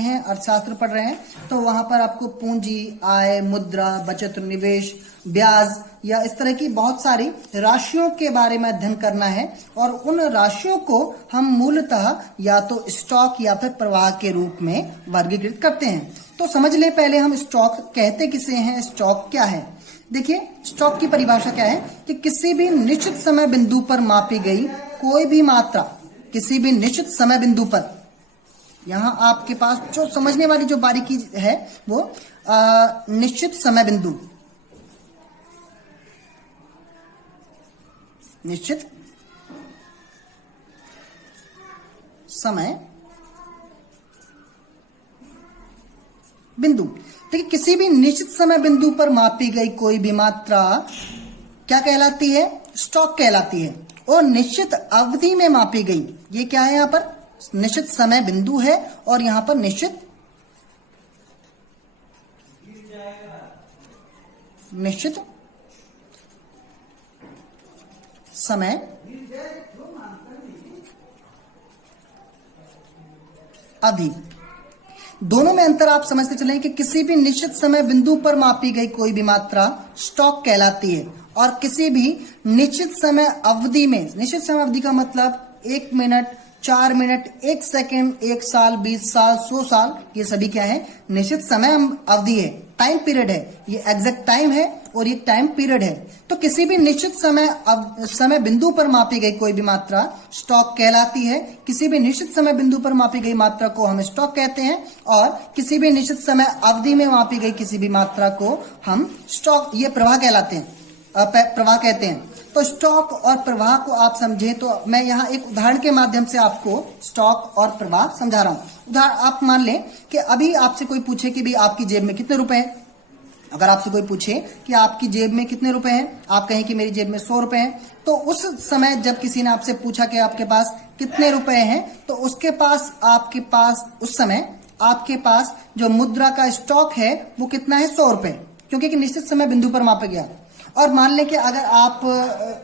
हैं तो वहां पर आपको पूंजी, आय, मुद्रा, बचत, निवेश, ब्याज या इस तरह की बहुत सारी राशियों के बारे में अध्ययन करना है, और उन राशियों को हम मूलतः या तो स्टॉक या फिर प्रवाह के रूप में वर्गीकृत करते हैं। तो समझ लें पहले हम स्टॉक कहते किसे हैं, स्टॉक क्या है। देखिए, स्टॉक की परिभाषा क्या है कि किसी भी निश्चित समय बिंदु पर मापी गई कोई भी मात्रा, किसी भी निश्चित समय बिंदु पर, यहां आपके पास जो समझने वाली जो बारीकी है वो निश्चित समय बिंदु, निश्चित समय बिंदु। देखिए, किसी भी निश्चित समय बिंदु पर मापी गई कोई भी मात्रा क्या कहलाती है, स्टॉक कहलाती है। और निश्चित अवधि में मापी गई, ये क्या है, यहां पर निश्चित समय बिंदु है और यहां पर निश्चित समय अवधि। दोनों में अंतर आप समझते चलें कि किसी भी निश्चित समय बिंदु पर मापी गई कोई भी मात्रा स्टॉक कहलाती है, और किसी भी निश्चित समय अवधि में, निश्चित समय अवधि का मतलब 1 मिनट, 4 मिनट, 1 सेकेंड, 1 साल, 20 साल, 100 साल, ये सभी क्या है, निश्चित समय अवधि है, टाइम पीरियड है। ये एग्जैक्ट टाइम है और ये टाइम पीरियड है। तो किसी भी निश्चित समय बिंदु पर मापी गई कोई भी मात्रा स्टॉक कहलाती है। किसी भी निश्चित समय बिंदु पर मापी गई मात्रा को हम स्टॉक कहते हैं, और किसी भी निश्चित समय अवधि में मापी गई किसी भी मात्रा को हम स्टॉक, ये प्रवाह कहलाते हैं, प्रवाह कहते हैं। तो स्टॉक और प्रवाह को आप समझें तो मैं यहाँ एक उदाहरण के माध्यम से आपको स्टॉक और प्रवाह समझा रहा हूँ। उदाहरण आप मान लें कि अभी आपसे कोई पूछे कि भाई आपकी जेब में कितने रुपए हैं। अगर आपसे कोई पूछे कि आपकी जेब में कितने रुपए हैं, आप कहें कि मेरी जेब में 100 रुपए हैं, तो उस समय जब किसी ने आपसे पूछा कि आपके पास कितने रुपए हैं, तो उसके पास, आपके पास उस समय आपके पास जो मुद्रा का स्टॉक है वो कितना है, 100 रुपए, क्योंकि एक निश्चित समय बिंदु पर मापा गया। और मान लें कि अगर आप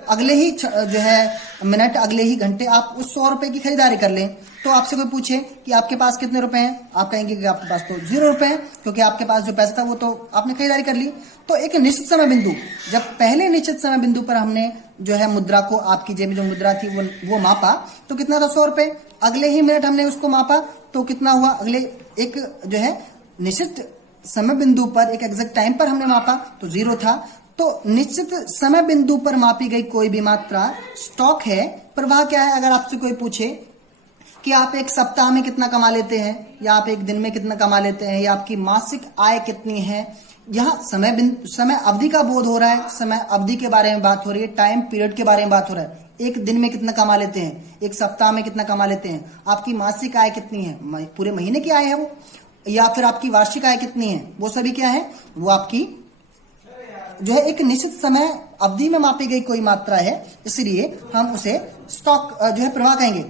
अगले ही जो है मिनट, अगले ही घंटे आप उस 100 रुपए की खरीदारी कर लें, तो आपसे कोई पूछे कि आपके पास कितने रुपए हैं, आप कहेंगे कि आपके पास तो 0 रुपए हैं, क्योंकि आपके पास जो पैसा था वो तो आपने खरीदारी कर ली। तो एक निश्चित समय बिंदु, जब पहले निश्चित समय बिंदु पर हमने जो है मुद्रा को, आपकी जेब में जो मुद्रा थी वो मापा, तो कितना था 100 रुपए। अगले ही मिनट हमने उसको मापा तो कितना हुआ, अगले एक जो है निश्चित समय बिंदु पर, एक एग्जैक्ट टाइम पर हमने मापा तो 0 था। तो निश्चित समय बिंदु पर मापी गई कोई भी मात्रा स्टॉक है। प्रवाह क्या है? अगर आपसे कोई पूछे कि आप एक सप्ताह में कितना कमा लेते हैं, या आप एक दिन में कितना कमा लेते हैं, या आपकी मासिक आय कितनी है, यहाँ समय अवधि का बोध हो रहा है, समय अवधि के बारे में बात हो रही है, टाइम पीरियड के बारे में बात हो रहा है। एक दिन में कितना कमा लेते हैं, एक सप्ताह में कितना कमा लेते हैं, आपकी मासिक आय कितनी है, पूरे महीने की आय है वो, या फिर आपकी वार्षिक आय कितनी है, वो सभी क्या है, वो आपकी जो है एक निश्चित समय अवधि में मापी गई कोई मात्रा है, इसलिए हम उसे स्टॉक जो है प्रवाह कहेंगे।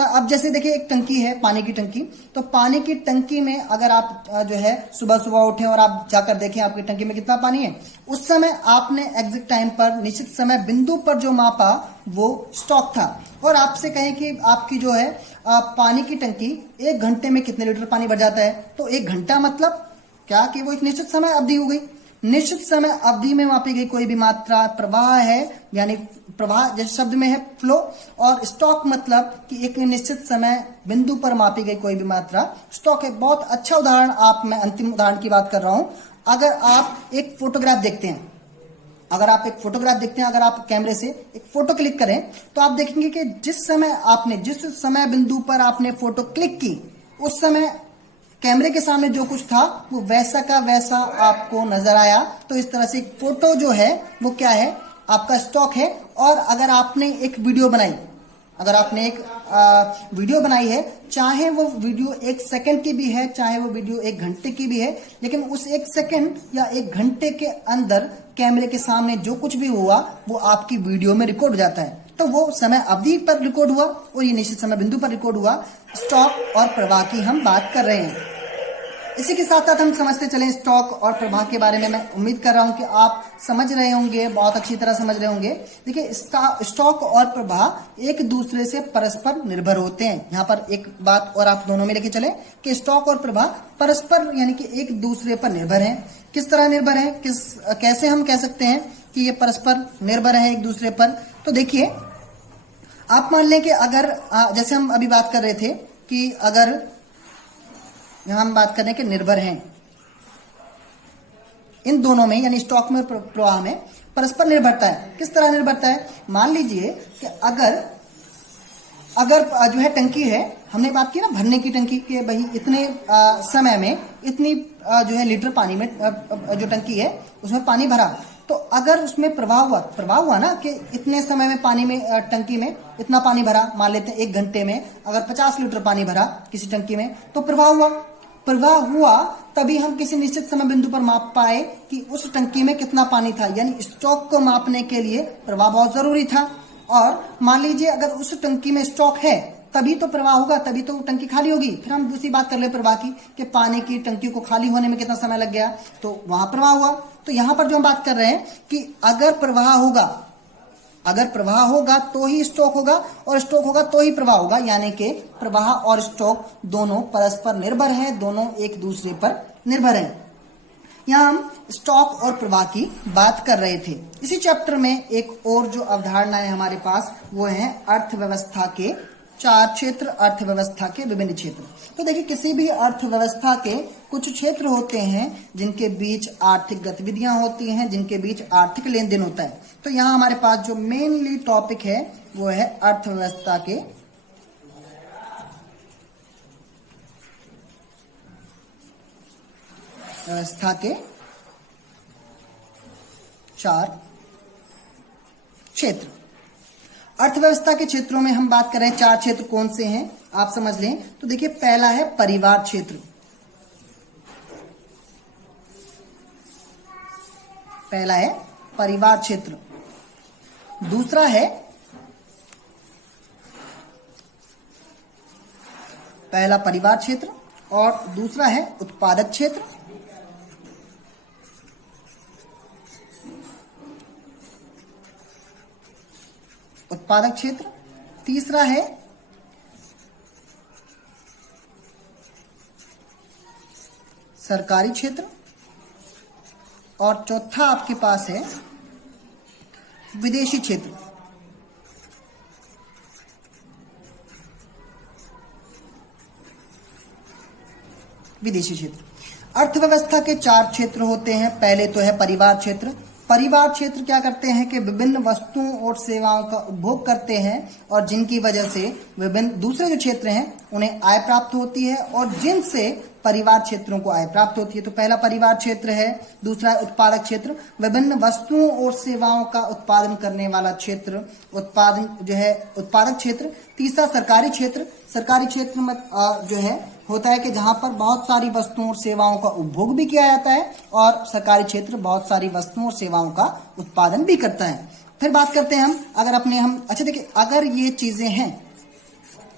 अब जैसे देखिए एक टंकी है, पानी की टंकी, तो पानी की टंकी में अगर आप जो है सुबह सुबह उठें और आप जाकर देखें आपकी टंकी में कितना पानी है, उस समय आपने एग्जैक्ट टाइम पर, निश्चित समय बिंदु पर जो मापा वो स्टॉक था। और आपसे कहें कि आपकी जो है पानी की टंकी 1 घंटे में कितने लीटर पानी भर जाता है, तो 1 घंटा मतलब क्या कि वो एक निश्चित समय अवधि हो गई। निश्चित समय अवधि में मापी गई कोई भी मात्रा प्रवाह है, यानी प्रवाह जैसे शब्द में है फ्लो, और स्टॉक मतलब कि एक निश्चित समय बिंदु पर मापी गई कोई भी मात्रा स्टॉक है। बहुत अच्छा उदाहरण, आप मैं अंतिम उदाहरण की बात कर रहा हूं। अगर आप एक फोटोग्राफ देखते हैं, अगर आप कैमरे से एक फोटो क्लिक करें, तो आप देखेंगे कि जिस समय बिंदु पर आपने फोटो क्लिक की, उस समय कैमरे के सामने जो कुछ था वो वैसा का वैसा आपको नजर आया। तो इस तरह से एक फोटो जो है वो क्या है, आपका स्टॉक है। और अगर आपने एक वीडियो बनाई, है, चाहे वो वीडियो 1 सेकंड की भी है, चाहे वो वीडियो 1 घंटे की भी है, लेकिन उस 1 सेकंड या 1 घंटे के अंदर कैमरे के सामने जो कुछ भी हुआ वो आपकी वीडियो में रिकॉर्ड हो जाता है। तो वो समय अवधि पर रिकॉर्ड हुआ और ये निश्चित समय बिंदु पर रिकॉर्ड हुआ। स्टॉक और प्रवाह की हम बात कर रहे हैं। इसी के साथ साथ हम समझते चलें स्टॉक और प्रवाह के बारे में। मैं उम्मीद कर रहा हूं कि आप समझ रहे होंगे, बहुत अच्छी तरह समझ रहे होंगे। देखिए स्टॉक और प्रवाह एक दूसरे से परस्पर निर्भर होते हैं। यहाँ पर एक बात और आप दोनों में लेके चले कि स्टॉक और प्रवाह परस्पर यानी कि एक दूसरे पर निर्भर हैं। किस तरह निर्भर हैं, कैसे हम कह सकते हैं कि ये परस्पर निर्भर है एक दूसरे पर? तो देखिए, आप मान लें कि अगर जैसे हम अभी बात कर रहे थे कि अगर यहां हम बात करें कि निर्भर हैं, इन दोनों में यानी स्टॉक में प्रवाह में परस्पर निर्भरता है। किस तरह निर्भरता है? मान लीजिए कि अगर जो है टंकी है, हमने बात की ना भरने की टंकी के, भाई इतने समय में इतनी जो है लीटर पानी में जो टंकी है उसमें पानी भरा, तो अगर उसमें प्रवाह हुआ ना कि इतने समय में पानी में टंकी में इतना पानी भरा, मान लेते हैं 1 घंटे में अगर 50 लीटर पानी भरा किसी टंकी में, तो प्रवाह हुआ तभी हम किसी निश्चित समय बिंदु पर माप पाए कि उस टंकी में कितना पानी था। यानी स्टॉक को मापने के लिए प्रवाह बहुत जरूरी था। और मान लीजिए अगर उस टंकी में स्टॉक है तभी तो प्रवाह होगा, तभी तो टंकी खाली होगी। फिर हम दूसरी बात कर ले प्रवाह की कि पानी की टंकी को खाली होने में कितना समय लग गया, तो वहां प्रवाह हुआ। तो यहां पर जो हम बात कर रहे हैं कि अगर प्रवाह होगा तो ही स्टॉक होगा, और स्टॉक होगा तो ही प्रवाह होगा। यानी कि प्रवाह और स्टॉक दोनों परस्पर निर्भर हैं, दोनों एक दूसरे पर निर्भर हैं। यहां हम स्टॉक और प्रवाह की बात कर रहे थे। इसी चैप्टर में एक और जो अवधारणा है हमारे पास वो है अर्थव्यवस्था के 4 क्षेत्र, अर्थव्यवस्था के विभिन्न क्षेत्र। तो देखिए, किसी भी अर्थव्यवस्था के कुछ क्षेत्र होते हैं जिनके बीच आर्थिक गतिविधियां होती हैं, जिनके बीच आर्थिक लेन देन होता है। तो यहाँ हमारे पास जो मेनली टॉपिक है वो है अर्थव्यवस्था के चार क्षेत्र। अर्थव्यवस्था के क्षेत्रों में हम बात कर रहे हैं, 4 क्षेत्र कौन से हैं आप समझ लें। तो देखिए, पहला है परिवार क्षेत्र, दूसरा है पहला परिवार क्षेत्र और दूसरा है उत्पादक क्षेत्र, उत्पादक क्षेत्र, तीसरा है सरकारी क्षेत्र, और चौथा आपके पास है विदेशी क्षेत्र। विदेशी क्षेत्र। अर्थव्यवस्था के 4 क्षेत्र होते हैं। पहले तो है परिवार क्षेत्र। परिवार क्षेत्र क्या करते हैं कि विभिन्न वस्तुओं और सेवाओं का उपभोग करते हैं और जिनकी वजह से विभिन्न दूसरे जो क्षेत्र हैं उन्हें आय प्राप्त होती है और जिनसे परिवार क्षेत्रों को आय प्राप्त होती है। तो पहला परिवार क्षेत्र है। दूसरा है उत्पादक क्षेत्र, विभिन्न वस्तुओं और सेवाओं का उत्पादन करने वाला क्षेत्र, उत्पादन जो है उत्पादक क्षेत्र। तीसरा सरकारी क्षेत्र। सरकारी क्षेत्र में जो है होता है कि जहां पर बहुत सारी वस्तुओं और सेवाओं का उपभोग भी किया जाता है और सरकारी क्षेत्र बहुत सारी वस्तुओं और सेवाओं का उत्पादन भी करता है। फिर बात करते हैं हम अच्छा देखिए, अगर ये चीजें हैं,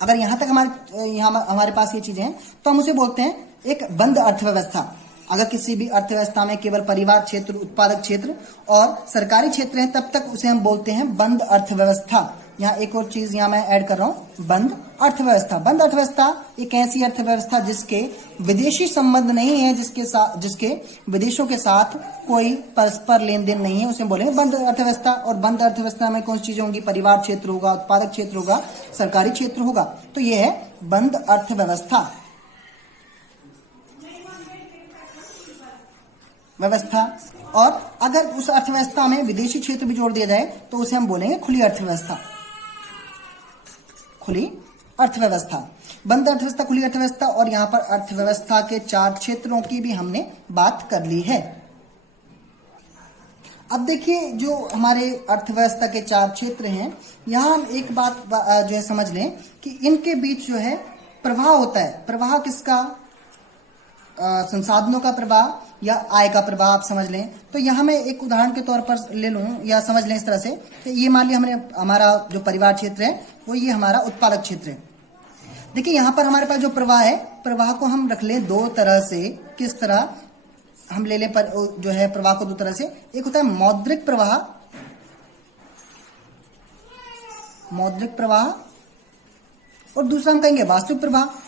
अगर यहां तक हमारे पास ये चीजें हैं तो हम उसे बोलते हैं एक बंद अर्थव्यवस्था। अगर किसी भी अर्थव्यवस्था में केवल परिवार क्षेत्र, उत्पादक क्षेत्र और सरकारी क्षेत्र है तब तक उसे हम बोलते हैं बंद अर्थव्यवस्था। यहाँ एक और चीज यहाँ मैं ऐड कर रहा हूं, बंद अर्थव्यवस्था। बंद अर्थव्यवस्था एक ऐसी अर्थव्यवस्था जिसके विदेशी संबंध नहीं है, जिसके विदेशों के साथ कोई परस्पर लेन देन नहीं है, उसे बोलेंगे बंद अर्थव्यवस्था। और बंद अर्थव्यवस्था में कौन सी चीजें होंगी? परिवार क्षेत्र होगा, उत्पादक क्षेत्र होगा, सरकारी क्षेत्र होगा। तो यह है बंद अर्थव्यवस्था व्यवस्था। और अगर उस अर्थव्यवस्था में विदेशी क्षेत्र भी जोड़ दिया जाए तो उसे हम बोलेंगे खुली अर्थव्यवस्था। खुली अर्थव्यवस्था, बंद अर्थव्यवस्था, खुली अर्थव्यवस्था। और यहां पर अर्थव्यवस्था के 4 क्षेत्रों की भी हमने बात कर ली है। अब देखिए, जो हमारे अर्थव्यवस्था के 4 क्षेत्र हैं, यहां हम एक बात जो है समझ लें कि इनके बीच जो है प्रवाह होता है। प्रवाह किसका? संसाधनों का प्रवाह या आय का प्रवाह आप समझ लें। तो यहां मैं एक उदाहरण के तौर पर ले लूं या समझ लें इस तरह से कि ये मान लिया हमारा जो परिवार क्षेत्र है वो ये हमारा उत्पादक क्षेत्र है। देखिए यहां पर हमारे पास जो प्रवाह है, प्रवाह को हम रख लें 2 तरह से। किस तरह हम ले लें जो है प्रवाह को 2 तरह से। एक होता है मौद्रिक प्रवाह, मौद्रिक प्रवाह, और दूसरा हम कहेंगे वास्तविक प्रवाह।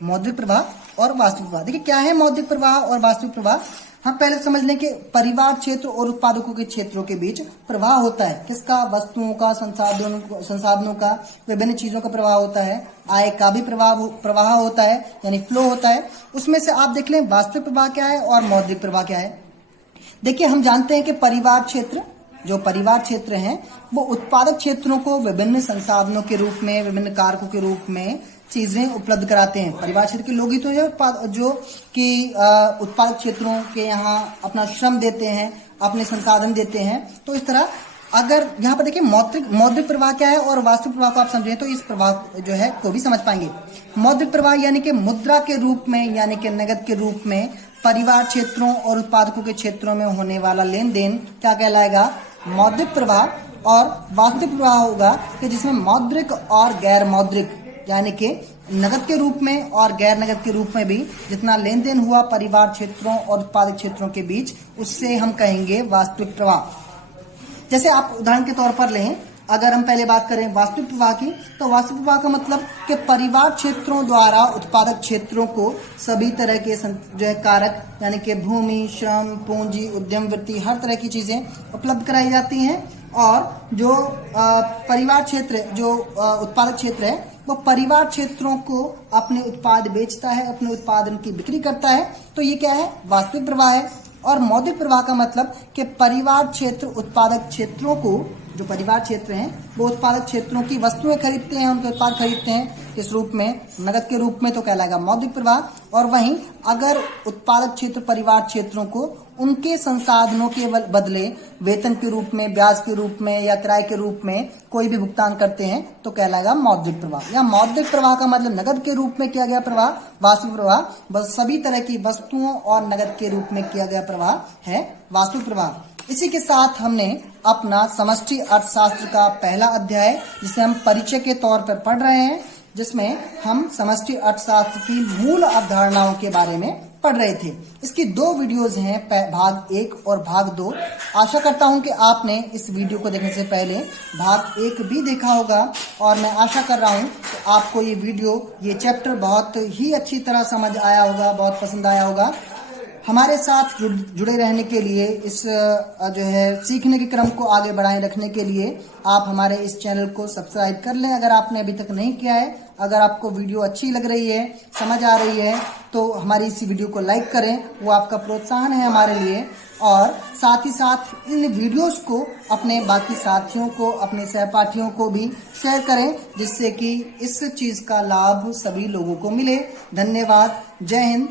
मौद्रिक प्रवाह और वास्तविक प्रवाह। देखिए क्या है मौद्रिक प्रवाह और वास्तविक प्रवाह। हम पहले समझ लें कि परिवार क्षेत्र और उत्पादकों के क्षेत्रों के बीच प्रवाह होता है। किसका? वस्तुओं का, संसाधनों का, विभिन्न चीजों का प्रवाह होता है। आय का भी प्रवाह होता है, यानी फ्लो होता है। उसमें से आप देख लें वास्तविक प्रवाह क्या है और मौद्रिक प्रवाह क्या है। देखिए हम जानते हैं कि परिवार क्षेत्र, जो परिवार क्षेत्र हैं वो उत्पादक क्षेत्रों को विभिन्न संसाधनों के रूप में, विभिन्न कारकों के रूप में चीजें उपलब्ध कराते हैं। परिवार क्षेत्र के लोग ही तो जो कि उत्पादक क्षेत्रों के यहाँ अपना श्रम देते हैं, अपने संसाधन देते हैं। तो इस तरह अगर यहाँ पर देखिए मौद्रिक प्रवाह क्या है और वास्तविक प्रवाह को आप समझें तो इस प्रवाह जो है को भी समझ पाएंगे। मौद्रिक प्रवाह यानी कि मुद्रा के रूप में, यानी कि नगद के रूप में परिवार क्षेत्रों और उत्पादकों के क्षेत्रों में होने वाला लेन देन क्या कहलाएगा? मौद्रिक प्रवाह। और वास्तविक प्रवाह होगा कि जिसमें मौद्रिक और गैर मौद्रिक, यानी कि नगद के रूप में और गैर नगद के रूप में भी जितना लेन देन हुआ परिवार क्षेत्रों और उत्पादक क्षेत्रों के बीच, उससे हम कहेंगे वास्तविक प्रवाह। जैसे आप उदाहरण के तौर पर लें, अगर हम पहले बात करें वास्तविक प्रवाह की, तो वास्तविक प्रवाह का मतलब कि परिवार क्षेत्रों द्वारा उत्पादक क्षेत्रों को सभी तरह के जो है कारक, यानी कि भूमि, श्रम, पूंजी, उद्यम वृत्ति, हर तरह की चीजें उपलब्ध कराई जाती हैं। और जो परिवार क्षेत्र, जो उत्पादक क्षेत्र है, वो परिवार क्षेत्रों को अपने उत्पाद बेचता है, अपने उत्पादन की बिक्री करता है। तो ये क्या है? वास्तविक प्रवाह है। और मौद्रिक प्रवाह का मतलब कि परिवार क्षेत्र उत्पादक क्षेत्रों को, जो परिवार क्षेत्र हैं वो उत्पादक क्षेत्रों की वस्तुएं खरीदते हैं, उनके उत्पाद खरीदते हैं किस रूप में? नगद के रूप में, तो कहलाएगा मौद्रिक प्रवाह। और वहीं अगर उत्पादक क्षेत्र परिवार क्षेत्रों को उनके संसाधनों के बदले वेतन के रूप में, ब्याज के रूप में या किराए के रूप में कोई भी भुगतान करते हैं तो कहलाएगा मौद्रिक प्रवाह। या मौद्रिक प्रवाह का मतलब नगद के रूप में किया गया प्रवाह। वास्तविक प्रवाह बस सभी तरह की वस्तुओं और नगद के रूप में किया गया प्रवाह है वास्तविक प्रवाह। इसी के साथ हमने अपना समष्टि अर्थशास्त्र का पहला अध्याय, जिसे हम परिचय के तौर पर पढ़ रहे हैं, जिसमें हम समष्टि अर्थशास्त्र की मूल अवधारणाओं के बारे में पढ़ रहे थे। इसकी 2 वीडियोस हैं, भाग 1 और भाग 2। आशा करता हूं कि आपने इस वीडियो को देखने से पहले भाग 1 भी देखा होगा और मैं आशा कर रहा हूं कि आपको ये वीडियो, ये चैप्टर बहुत ही अच्छी तरह समझ आया होगा, बहुत पसंद आया होगा। हमारे साथ जुड़े रहने के लिए, इस जो है सीखने के क्रम को आगे बढ़ाए रखने के लिए आप हमारे इस चैनल को सब्सक्राइब कर लें अगर आपने अभी तक नहीं किया है। अगर आपको वीडियो अच्छी लग रही है, समझ आ रही है, तो हमारी इसी वीडियो को लाइक करें, वो आपका प्रोत्साहन है हमारे लिए। और साथ ही साथ इन वीडियोस को अपने बाकी साथियों को, अपने सहपाठियों को भी शेयर करें, जिससे कि इस चीज़ का लाभ सभी लोगों को मिले। धन्यवाद। जय हिंद।